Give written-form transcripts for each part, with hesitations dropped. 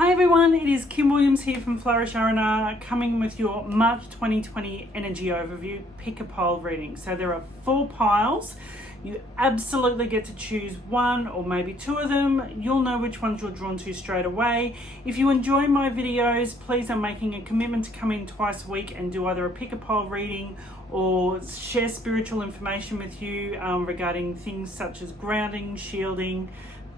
Hi everyone, it is Kim Williams here from Flourish Fam, coming with your March 2020 energy overview pick a pile reading. So there are 4 piles. You absolutely get to choose one or maybe 2 of them. You'll know which ones you're drawn to straight away. If you enjoy my videos, please, I'm making a commitment to come in twice a week and do either a pick a pile reading or share spiritual information with you regarding things such as grounding, shielding,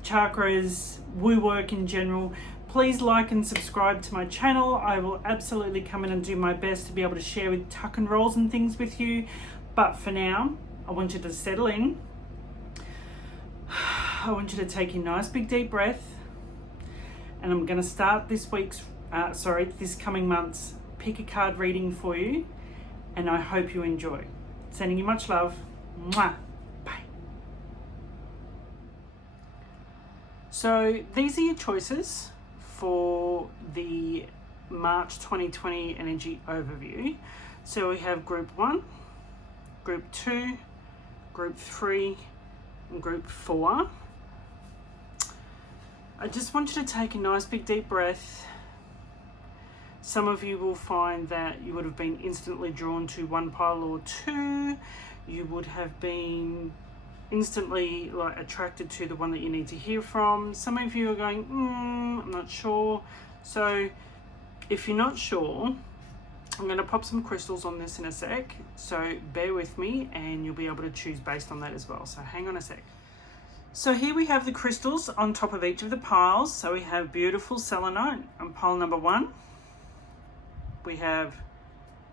chakras, woo work in general. Please like and subscribe to my channel. I will absolutely come in and do my best to be able to share with tuck and rolls and things with you. But for now, I want you to settle in. I want you to take a nice big deep breath. And I'm going to start this coming month's pick a card reading for you. And I hope you enjoy. Sending you much love. Mwah. Bye. So these are your choices for the March 2020 energy overview. So we have group 1, group 2, group 3, and group 4. I just want you to take a nice big deep breath. Some of you will find that you would have been instantly drawn to one pile or 2. You would have been instantly attracted to the one that you need to hear from. Some of you are going, I'm not sure. So if you're not sure, I'm going to pop some crystals on this in a sec. So bear with me and you'll be able to choose based on that as well. So hang on a sec. So here we have the crystals on top of each of the piles. So we have beautiful selenite on pile number 1. We have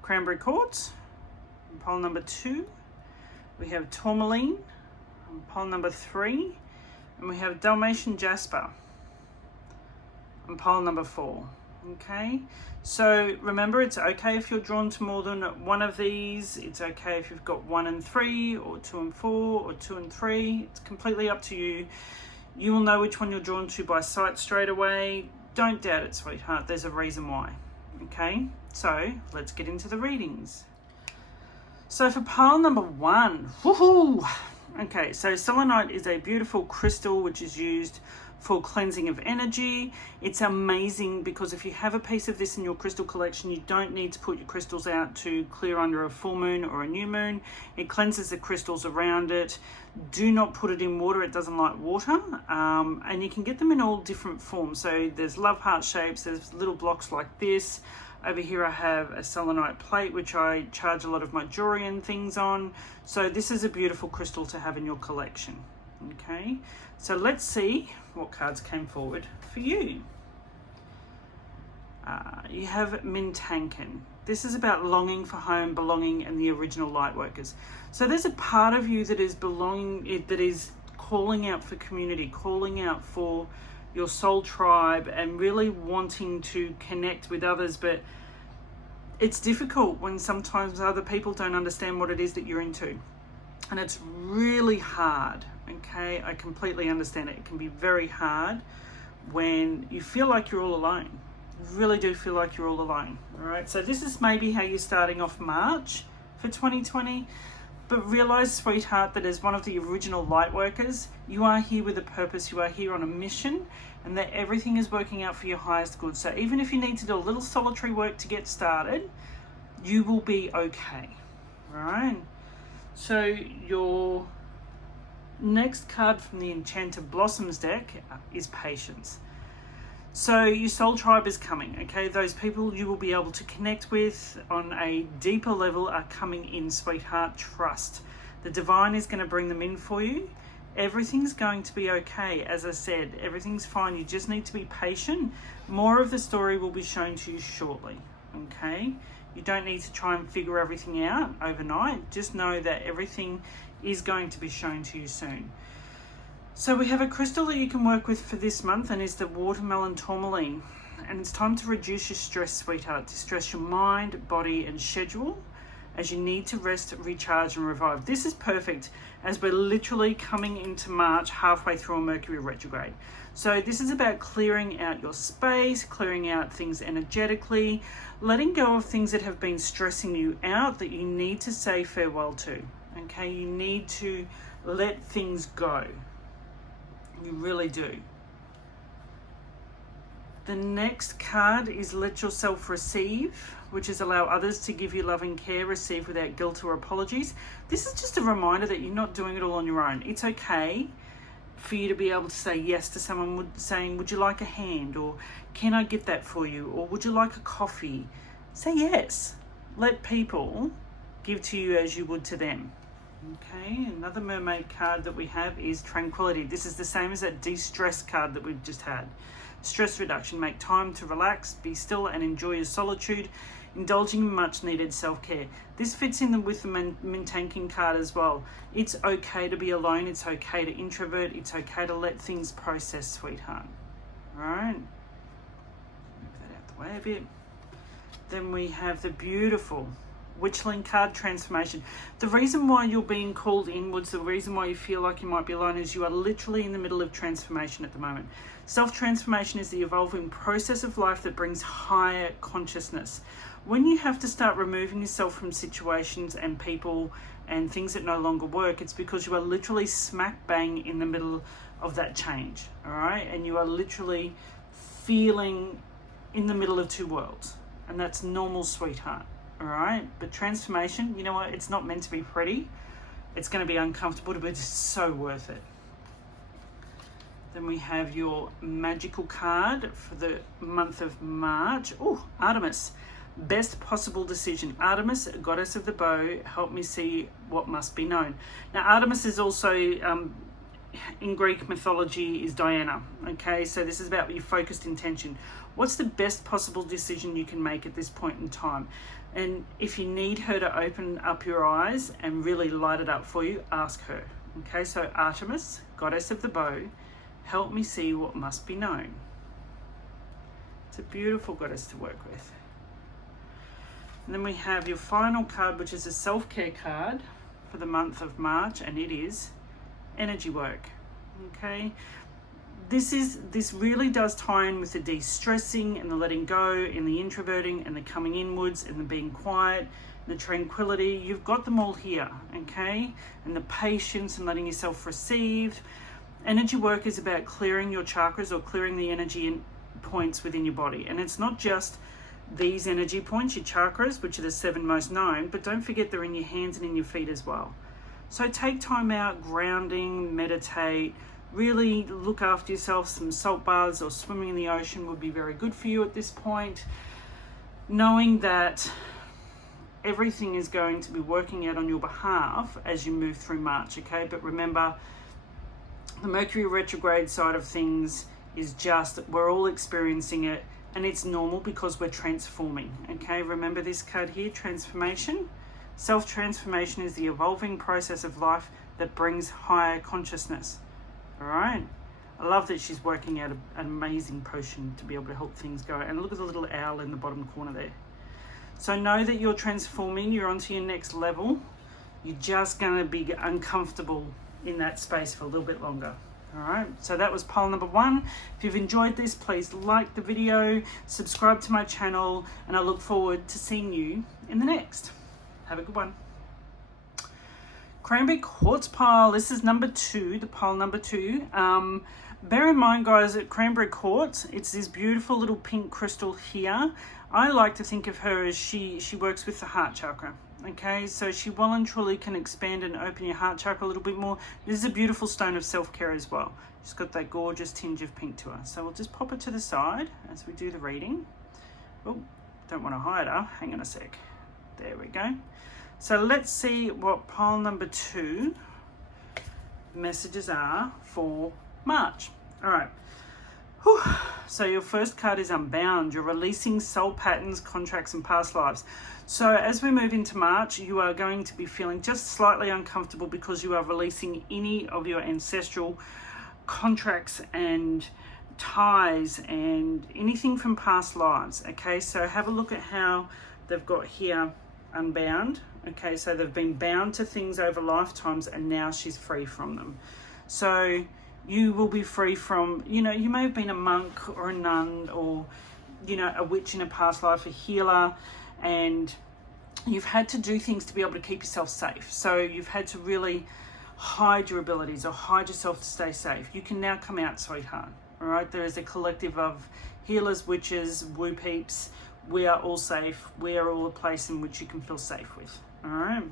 cranberry quartz on pile number 2. We have tourmaline on pile number 3, and we have Dalmatian jasper on pile number 4. Okay, so remember, it's okay if you're drawn to more than one of these. It's okay if you've got 1 and 3 or 2 and 4 or 2 and 3. It's completely up to you. You will know which one you're drawn to by sight straight away. Don't doubt it, sweetheart. There's a reason why. Okay, so let's get into the readings. So for pile number 1, woohoo! Okay, so selenite is a beautiful crystal which is used for cleansing of energy. It's amazing because if you have a piece of this in your crystal collection, you don't need to put your crystals out to clear under a full moon or a new moon. It cleanses the crystals around it. Do not put it in water, it doesn't like water. And you can get them in all different forms. So there's love heart shapes, there's little blocks like this. Over here I have a selenite plate which I charge a lot of my jewelry and things on. So this is a beautiful crystal to have in your collection. Okay, so let's see what cards came forward for you. You have Mintanken. This is about longing for home, belonging, and the original light workers. So there's a part of you that is belonging, that is calling out for community, calling out for your soul tribe and really wanting to connect with others, but it's difficult when sometimes other people don't understand what it is that you're into, and it's really hard. Okay, I completely understand it. It can be very hard when you feel like you're all alone. You really do feel like you're all alone. All right, so this is maybe how you're starting off March for 2020. But realize, sweetheart, that as one of the original light workers, you are here with a purpose, you are here on a mission, and that everything is working out for your highest good. So even if you need to do a little solitary work to get started, you will be okay. All right? So your next card from the Enchanted Blossoms deck is Patience. So your soul tribe is coming, okay? Those people you will be able to connect with on a deeper level are coming in, sweetheart. Trust. The divine is going to bring them in for you. Everything's going to be okay. As I said, everything's fine. You just need to be patient. More of the story will be shown to you shortly, okay? You don't need to try and figure everything out overnight. Just know that everything is going to be shown to you soon. So we have a crystal that you can work with for this month, and is the watermelon tourmaline. And it's time to reduce your stress, sweetheart, to stress your mind, body, and schedule as you need to rest, recharge, and revive. This is perfect as we're literally coming into March, halfway through a Mercury retrograde. So this is about clearing out your space, clearing out things energetically, letting go of things that have been stressing you out that you need to say farewell to. Okay, you need to let things go. You really do. The next card is let yourself receive, which is allow others to give you loving care, receive without guilt or apologies. This is just a reminder that you're not doing it all on your own. It's okay for you to be able to say yes to someone saying, would you like a hand? Or can I get that for you? Or would you like a coffee? Say yes. Let people give to you as you would to them. Okay, another mermaid card that we have is tranquility. This is the same as that de-stress card that we've just had. Stress reduction, make time to relax, be still and enjoy your solitude, indulging in much needed self-care. This fits in with the Mintanking card as well. It's okay to be alone, it's okay to introvert, it's okay to let things process, sweetheart. All right, move that out the way a bit. Then we have the beautiful Witchling card, transformation. The reason why you're being called inwards, the reason why you feel like you might be alone, is you are literally in the middle of transformation at the moment. Self-transformation is the evolving process of life that brings higher consciousness. When you have to start removing yourself from situations and people and things that no longer work, it's because you are literally smack bang in the middle of that change, all right? And you are literally feeling in the middle of two worlds, and that's normal, sweetheart. All right, but transformation, you know what? It's not meant to be pretty. It's going to be uncomfortable, but it's so worth it. Then we have your magical card for the month of March. Oh, Artemis, best possible decision. Artemis, goddess of the bow, help me see what must be known. Now, Artemis is also in Greek mythology is Diana. Okay, so this is about your focused intention. What's the best possible decision you can make at this point in time? And if you need her to open up your eyes and really light it up for you, ask her. Okay, so Artemis, goddess of the bow, help me see what must be known. It's a beautiful goddess to work with. And then we have your final card, which is a self-care card for the month of March, and it is energy work. Okay, this really does tie in with the de-stressing and the letting go and the introverting and the coming inwards and the being quiet and the tranquility. You've got them all here, okay? And the patience and letting yourself receive. Energy work is about clearing your chakras or clearing the energy points within your body. And it's not just these energy points, your chakras, which are the 7 most known, but don't forget they're in your hands and in your feet as well. So take time out, grounding, meditate, really look after yourself. Some salt baths or swimming in the ocean would be very good for you at this point. Knowing that everything is going to be working out on your behalf as you move through March, okay? But remember, the Mercury retrograde side of things is just, we're all experiencing it, and it's normal because we're transforming, okay? Remember this card here, transformation. Self-transformation is the evolving process of life that brings higher consciousness. All right. I love that she's working out an amazing potion to be able to help things go. And look at the little owl in the bottom corner there. So know that you're transforming. You're onto your next level. You're just going to be uncomfortable in that space for a little bit longer. All right. So that was pile number 1. If you've enjoyed this, please like the video, subscribe to my channel, and I look forward to seeing you in the next. Have a good one. Cranberry quartz pile. This is number 2, the pile number 2. Bear in mind, guys, that cranberry quartz, it's this beautiful little pink crystal here. I like to think of her as she works with the heart chakra. Okay, so she well and truly can expand and open your heart chakra a little bit more. This is a beautiful stone of self-care as well. She's got that gorgeous tinge of pink to her. So we'll just pop it to the side as we do the reading. Oh, don't want to hide her. Hang on a sec. There we go. So let's see what pile number 2 messages are for March. All right. Whew. So your first card is Unbound. You're releasing soul patterns, contracts, and past lives. So as we move into March, you are going to be feeling just slightly uncomfortable because you are releasing any of your ancestral contracts and ties and anything from past lives. Okay, so have a look at how they've got here unbound. Okay, so they've been bound to things over lifetimes and now she's free from them. So you will be free from, you know, you may have been a monk or a nun or, you know, a witch in a past life, a healer, and you've had to do things to be able to keep yourself safe. So you've had to really hide your abilities or hide yourself to stay safe. You can now come out, sweetheart. All right, there is a collective of healers, witches, woo peeps. We are all safe. We are all a place in which you can feel safe with. All right.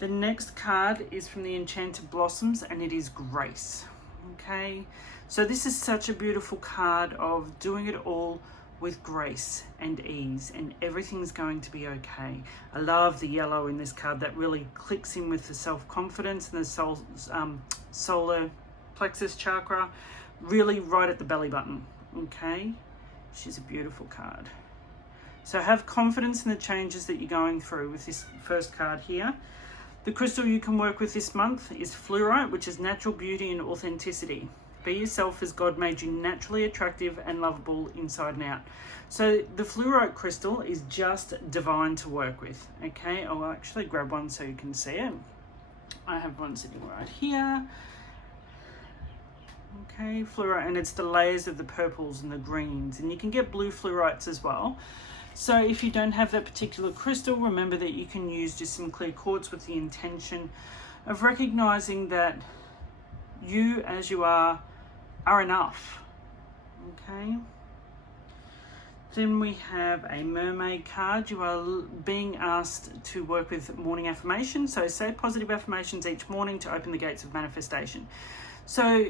The next card is from the Enchanted Blossoms, and it is Grace. Okay. So this is such a beautiful card of doing it all with grace and ease, and everything's going to be okay. I love the yellow in this card. That really clicks in with the self-confidence and the solar plexus chakra, really right at the belly button. Okay. She's a beautiful card. So have confidence in the changes that you're going through with this first card here. The crystal you can work with this month is fluorite, which is natural beauty and authenticity. Be yourself as God made you, naturally attractive and lovable inside and out. So the fluorite crystal is just divine to work with. Okay, I'll actually grab one so you can see it. I have one sitting right here. Okay, fluorite, and it's the layers of the purples and the greens, and you can get blue fluorites as well. So if you don't have that particular crystal, remember that you can use just some clear quartz with the intention of recognizing that you as you are enough. Okay. Then we have a mermaid card. You are being asked to work with morning affirmations. So say positive affirmations each morning to open the gates of manifestation. So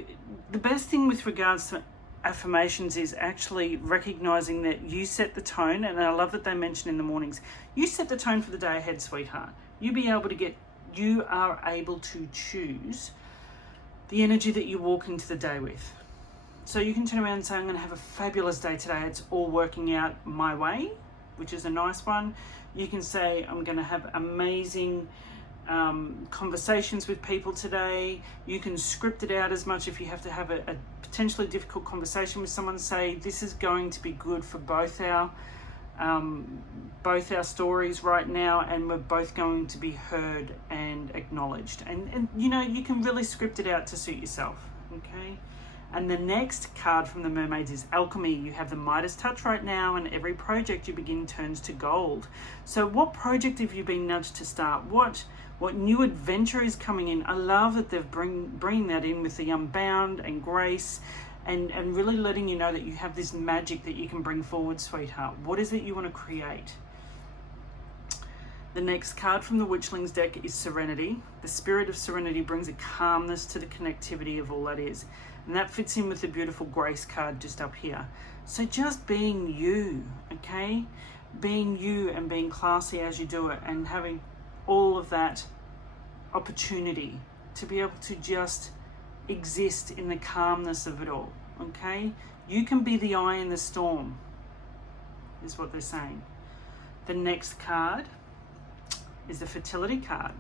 the best thing with regards to affirmations is actually recognizing that you set the tone, and I love that they mention in the mornings, you set the tone for the day ahead, sweetheart. You are able to choose the energy that you walk into the day with. So you can turn around and say, I'm going to have a fabulous day today. It's all working out my way, which is a nice one. You can say, I'm going to have amazing conversations with people today. You can script it out as much if you have to have a potentially difficult conversation with someone. Say, this is going to be good for both our stories right now, and we're both going to be heard and acknowledged. And you know, you can really script it out to suit yourself. Okay. And the next card from the mermaids is alchemy. You have the Midas touch right now, and every project you begin turns to gold. So what project have you been nudged to start? What new adventure is coming in? I love that they've bringing that in with the unbound and grace, and really letting you know that you have this magic that you can bring forward, sweetheart. What is it you want to create? The next card from the Witchlings deck is Serenity. The spirit of serenity brings a calmness to the connectivity of all that is. And that fits in with the beautiful Grace card just up here. So just being you, okay? Being you and being classy as you do it, and having all of that opportunity to be able to just exist in the calmness of it all, okay? You can be the eye in the storm, is what they're saying. The next card is the fertility card.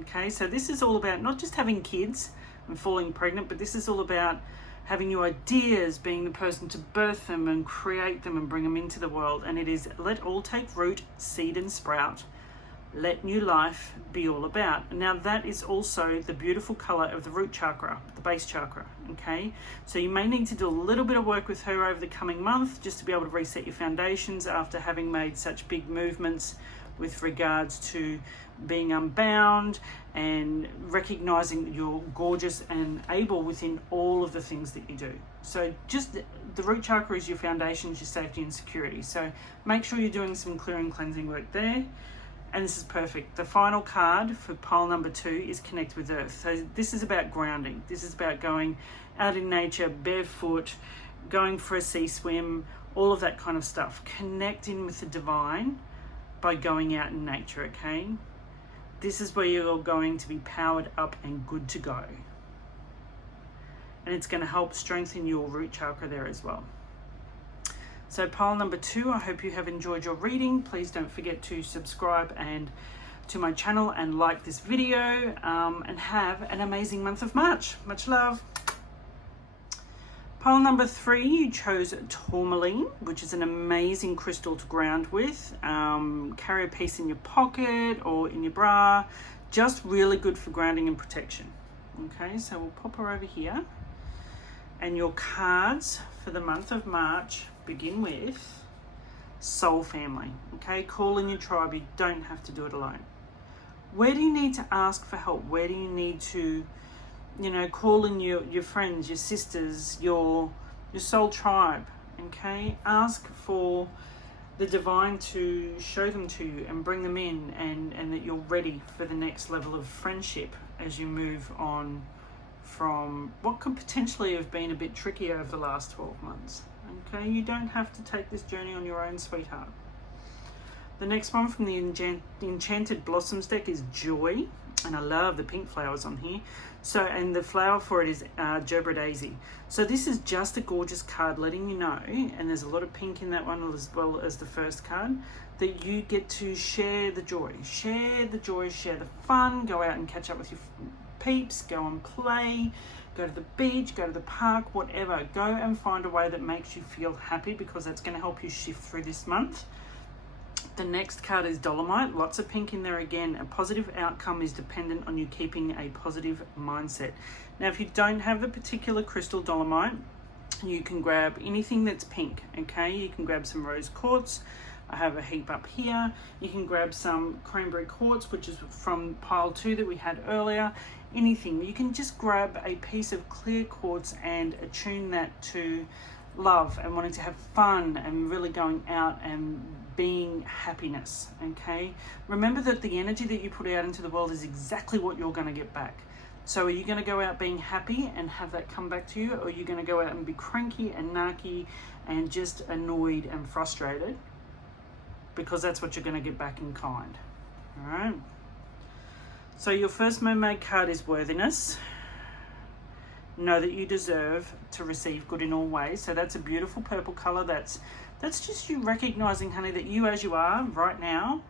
Okay, so this is all about not just having kids and falling pregnant, but this is all about having your ideas, being the person to birth them and create them and bring them into the world. And it is let all take root, seed and sprout. Let new life be all about. Now that is also the beautiful color of the root chakra, the base chakra. Okay, so you may need to do a little bit of work with her over the coming month just to be able to reset your foundations after having made such big movements with regards to being unbound and recognizing that you're gorgeous and able within all of the things that you do. So just the root chakra is your foundations, your safety and security. So make sure you're doing some clearing, cleansing work there. And this is perfect. The final card for pile number 2 is Connect with Earth. So this is about grounding. This is about going out in nature, barefoot, going for a sea swim, all of that kind of stuff. Connecting with the divine by going out in nature, okay? This is where you're going to be powered up and good to go. And it's going to help strengthen your root chakra there as well. So pile number 2, I hope you have enjoyed your reading. Please don't forget to subscribe and to my channel and like this video, and have an amazing month of March. Much love. Pile number 3, you chose tourmaline, which is an amazing crystal to ground with. Carry a piece in your pocket or in your bra. Just really good for grounding and protection. Okay, so we'll pop her over here. And your cards for the month of March begin with Soul Family. Okay, call in your tribe. You don't have to do it alone. Where do you need to ask for help? Where do you need to, you know, call in your friends, your sisters, your soul tribe, Okay, ask for the divine to show them to you and bring them in, and that you're ready for the next level of friendship as you move on from what could potentially have been a bit tricky over the last 12 months. Okay, you don't have to take this journey on your own, sweetheart. The next one from the Enchanted Blossoms deck is Joy, and I love the pink flowers on here. So, and the flower for it is Gerbera Daisy. So this is just a gorgeous card letting you know, and there's a lot of pink in that one as well as the first card, that you get to share the joy, share the fun, go out and catch up with your peeps, go and play, go to the beach, go to the park, whatever. Go and find a way that makes you feel happy, because that's going to help you shift through this month. The next card is Dolomite, lots of pink in there again. A positive outcome is dependent on you keeping a positive mindset. Now, if you don't have the particular crystal Dolomite, you can grab anything that's pink, okay? You can grab some rose quartz. I have a heap up here. You can grab some cranberry quartz, which is from pile 2 that we had earlier. Anything. You can just grab a piece of clear quartz and attune that to love and wanting to have fun and really going out and being happiness. Okay, remember that the energy that you put out into the world is exactly what you're going to get back. So are you going to go out being happy and have that come back to you, or are you going to go out and be cranky and narky and just annoyed and frustrated, because that's what you're going to get back in kind. All right, so your first mermaid card is Worthiness. Know that you deserve to receive good in all ways. So that's a beautiful purple color. That's just you recognizing, honey, that you as you are right now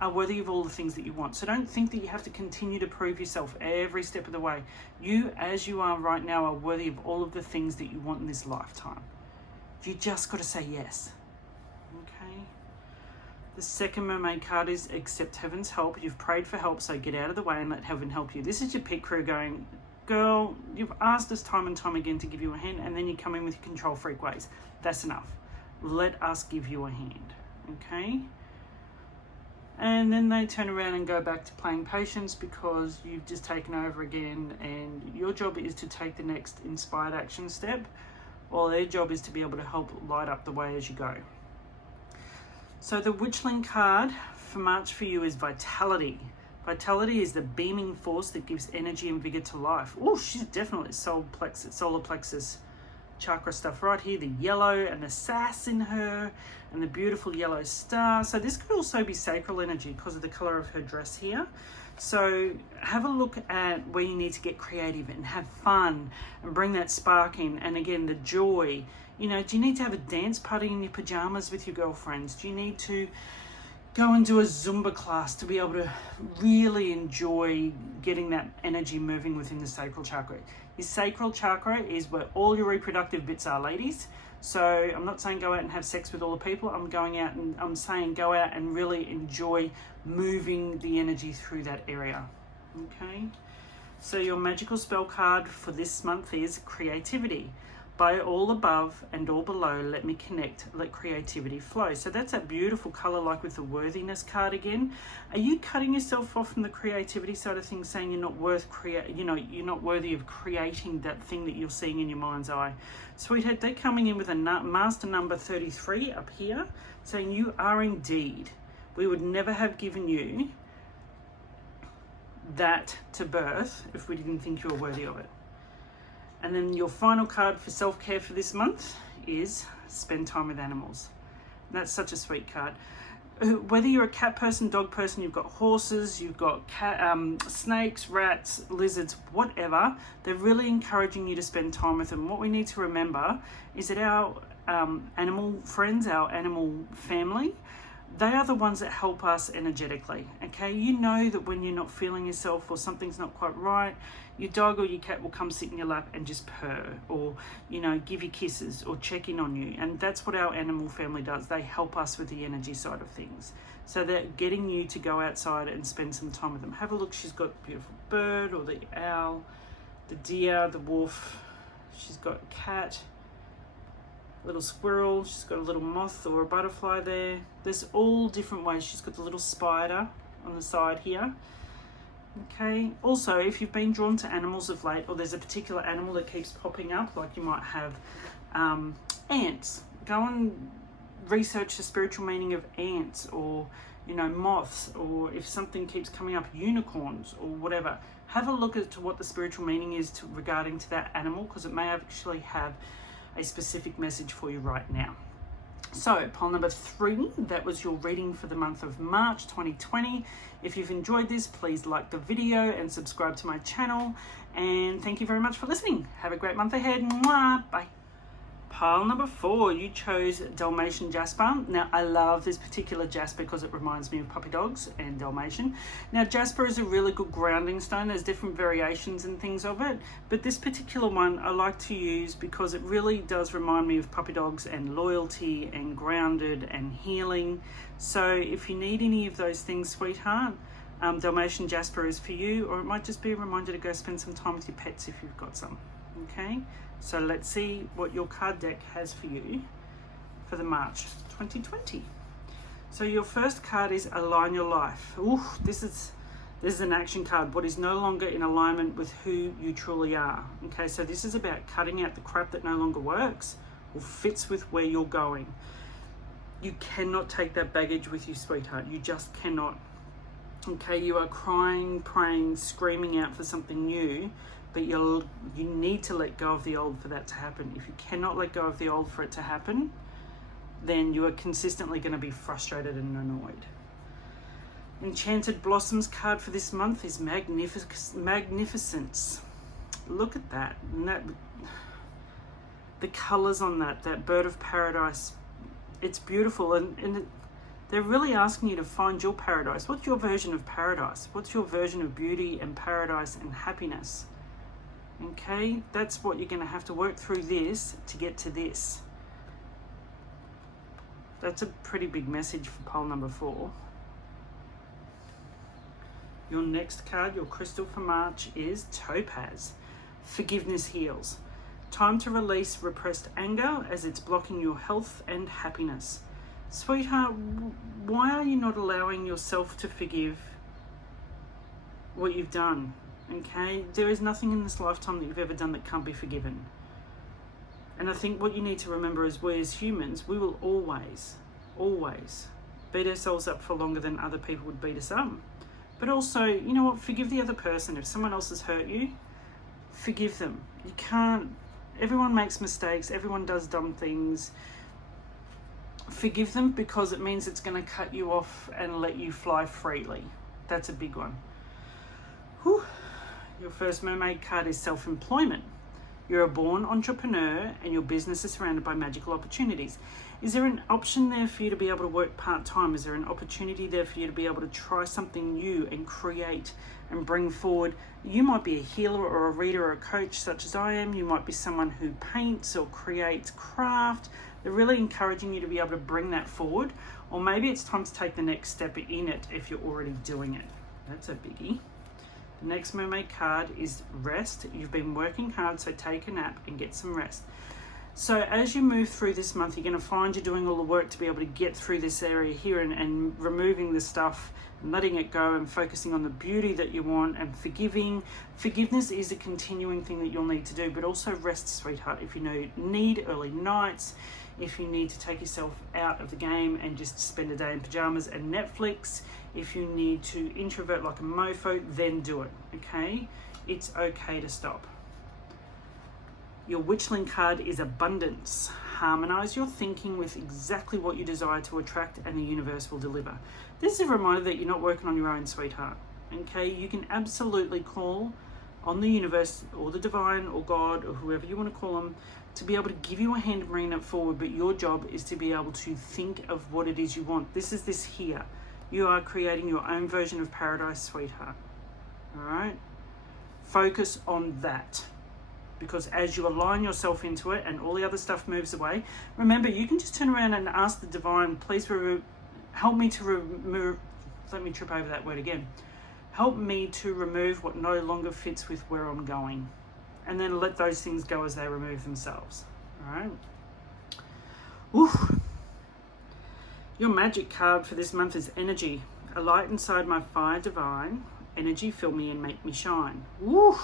are worthy of all the things that you want. So don't think that you have to continue to prove yourself every step of the way. You as you are right now are worthy of all of the things that you want in this lifetime. You just got to say yes. Okay. The second mermaid card is Accept Heaven's Help. You've prayed for help, so get out of the way and let heaven help you. This is your pit crew going, girl, you've asked us time and time again to give you a hand, and then you come in with your control freak ways. That's enough. Let us give you a hand, okay? And then they turn around and go back to playing patience, because you've just taken over again, and your job is to take the next inspired action step, while their job is to be able to help light up the way as you go. So the Witchling card for March for you is Vitality. Vitality is the beaming force that gives energy and vigor to life. Oh, she's definitely solar plexus chakra stuff right here. The yellow and the sass in her and the beautiful yellow star. So this could also be sacral energy because of the color of her dress here. So have a look at where you need to get creative and have fun and bring that spark in. And again, the joy. You know, do you need to have a dance party in your pajamas with your girlfriends? Do you need to go and do a Zumba class to be able to really enjoy getting that energy moving within the sacral chakra? Your sacral chakra is where all your reproductive bits are, ladies. So I'm not saying go out and have sex with all the people. I'm saying go out and really enjoy moving the energy through that area. Okay. So your magical spell card for this month is Creativity. By all above and all below, let me connect, let creativity flow. So that's a beautiful color, like with the Worthiness card again. Are you cutting yourself off from the creativity side of things, saying you're not you're not worthy of creating that thing that you're seeing in your mind's eye? Sweetheart, they're coming in with a master number 33 up here, saying you are indeed. We would never have given you that to birth if we didn't think you were worthy of it. And then your final card for self-care for this month is Spend Time with Animals. And that's such a sweet card. Whether you're a cat person, dog person, you've got horses, you've got snakes, rats, lizards, whatever, they're really encouraging you to spend time with them. What we need to remember is that our animal friends, our animal family, they are the ones that help us energetically, okay? You know that when you're not feeling yourself or something's not quite right, your dog or your cat will come sit in your lap and just purr, or, you know, give you kisses or check in on you. And that's what our animal family does. They help us with the energy side of things. So they're getting you to go outside and spend some time with them. Have a look. She's got a beautiful bird, or the owl, the deer, the wolf. She's got a cat, little squirrel, she's got a little moth or a butterfly there. There's all different ways. She's got the little spider on the side here. Okay, also if you've been drawn to animals of late, or there's a particular animal that keeps popping up, like you might have ants, go and research the spiritual meaning of ants, or moths, or if something keeps coming up, unicorns or whatever. Have a look as to what the spiritual meaning is regarding to that animal, because it may actually have a specific message for you right now. So pile number 3, that was your reading for the month of March 2020. If you've enjoyed this, please like the video and subscribe to my channel. And thank you very much for listening. Have a great month ahead. Mwah. Bye. Pile number 4, you chose Dalmatian Jasper. Now, I love this particular Jasper because it reminds me of puppy dogs and Dalmatian. Now, Jasper is a really good grounding stone. There's different variations and things of it, but this particular one I like to use because it really does remind me of puppy dogs and loyalty and grounded and healing. So if you need any of those things, sweetheart, Dalmatian Jasper is for you, or it might just be a reminder to go spend some time with your pets if you've got some. Okay, so let's see what your card deck has for you for the March 2020. So your first card is Align Your Life. Ooh, this is an action card. What is no longer in alignment with who you truly are. Okay, so this is about cutting out the crap that no longer works or fits with where you're going. You cannot take that baggage with you, sweetheart. You just cannot. Okay, you are crying, praying, screaming out for something new, but you need to let go of the old for that to happen. If you cannot let go of the old for it to happen, then you are consistently going to be frustrated and annoyed. Enchanted Blossoms card for this month is Magnificence. Look at that. The colours on that bird of paradise, it's beautiful. And they're really asking you to find your paradise. What's your version of paradise? What's your version of beauty and paradise and happiness? Okay, that's what you're going to have to work through this to get to this. That's a pretty big message for pile number 4. Your next card, your crystal for March, is Topaz. Forgiveness heals. Time to release repressed anger as it's blocking your health and happiness. Sweetheart, why are you not allowing yourself to forgive what you've done? Okay, there is nothing in this lifetime that you've ever done that can't be forgiven. And I think what you need to remember is we as humans, we will always beat ourselves up for longer than other people would beat us up. But also, you know what, forgive the other person. If someone else has hurt you, forgive them. You can't, everyone makes mistakes, everyone does dumb things. Forgive them, because it means it's going to cut you off and let you fly freely. That's a big one. Whew. Your first mermaid card is Self-Employment. You're a born entrepreneur and your business is surrounded by magical opportunities. Is there an option there for you to be able to work part-time? Is there an opportunity there for you to be able to try something new and create and bring forward? You might be a healer or a reader or a coach such as I am. You might be someone who paints or creates craft. They're really encouraging you to be able to bring that forward. Or maybe it's time to take the next step in it if you're already doing it. That's a biggie. The next mermaid card is Rest. You've been working hard, so take a nap and get some rest. So as you move through this month, you're going to find you're doing all the work to be able to get through this area here and removing the stuff and letting it go and focusing on the beauty that you want and forgiving. Forgiveness is a continuing thing that you'll need to do, but also rest, sweetheart. If you need early nights, if you need to take yourself out of the game and just spend a day in pajamas and Netflix, if you need to introvert like a mofo, then do it, okay? It's okay to stop. Your Witchling card is Abundance. Harmonize your thinking with exactly what you desire to attract and the universe will deliver. This is a reminder that you're not working on your own, sweetheart, okay? You can absolutely call on the universe or the divine or God or whoever you want to call them to be able to give you a hand and bring it forward, but your job is to be able to think of what it is you want. This is this here. You are creating your own version of paradise, sweetheart. All right? Focus on that. Because as you align yourself into it and all the other stuff moves away, remember, you can just turn around and ask the divine, please help me to remove, let me trip over that word again. Help me to remove what no longer fits with where I'm going. And then let those things go as they remove themselves. All right? Oof. Your magic card for this month is Energy. A light inside my fire divine. Energy, fill me and make me shine. Woo!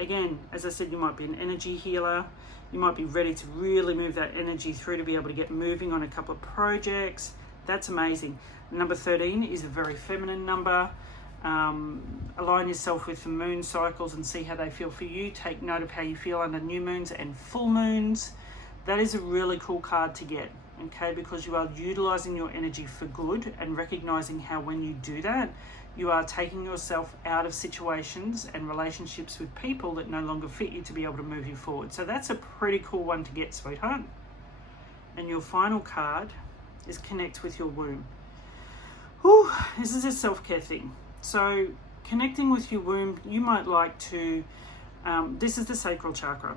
again, as I said, you might be an energy healer. You might be ready to really move that energy through to be able to get moving on a couple of projects. That's amazing. Number 13 is a very feminine number. Align yourself with the moon cycles and see how they feel for you. Take note of how you feel under new moons and full moons. That is a really cool card to get, okay, because you are utilizing your energy for good and recognizing how when you do that, you are taking yourself out of situations and relationships with people that no longer fit you to be able to move you forward. So that's a pretty cool one to get, sweetheart. And your final card is connect with your womb. Whew, this is a self-care thing. So connecting with your womb, you might like to, this is the sacral chakra.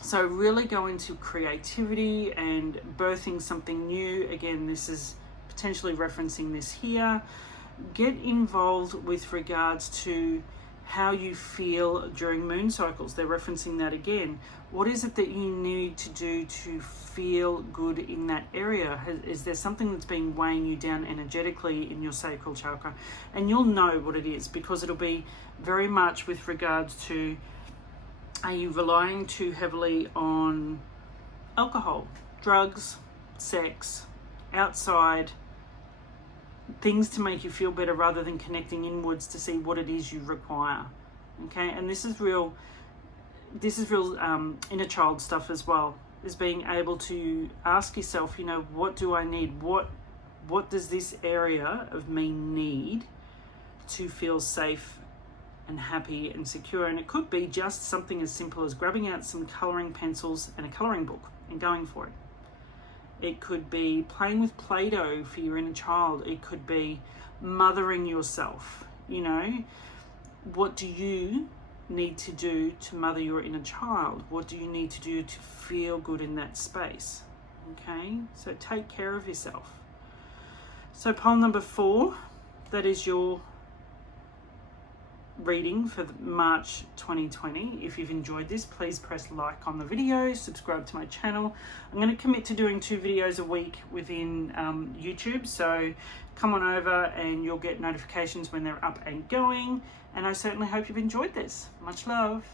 So really go into creativity and birthing something new. Again, this is potentially referencing this here. Get involved with regards to how you feel during moon cycles. They're referencing that again. What is it that you need to do to feel good in that area? Is there something that's been weighing you down energetically in your sacral chakra? And you'll know what it is, because it'll be very much with regards to, are you relying too heavily on alcohol, drugs, sex, outside, things to make you feel better rather than connecting inwards to see what it is you require? Okay, and this is real inner child stuff as well, is being able to ask yourself, you know, what do I need? What does this area of me need to feel safe and happy and secure? And it could be just something as simple as grabbing out some coloring pencils and a coloring book and going for it. It could be playing with Play-Doh for your inner child. It could be mothering yourself. You know, what do you need to do to mother your inner child? What do you need to do to feel good in that space? Okay, so take care of yourself. So pole number 4, that is your reading for March 2020. If you've enjoyed this, please press like on the video, subscribe to my channel. I'm going to commit to doing 2 videos a week within YouTube, so come on over and you'll get notifications when they're up and going. And I certainly hope you've enjoyed this. Much love.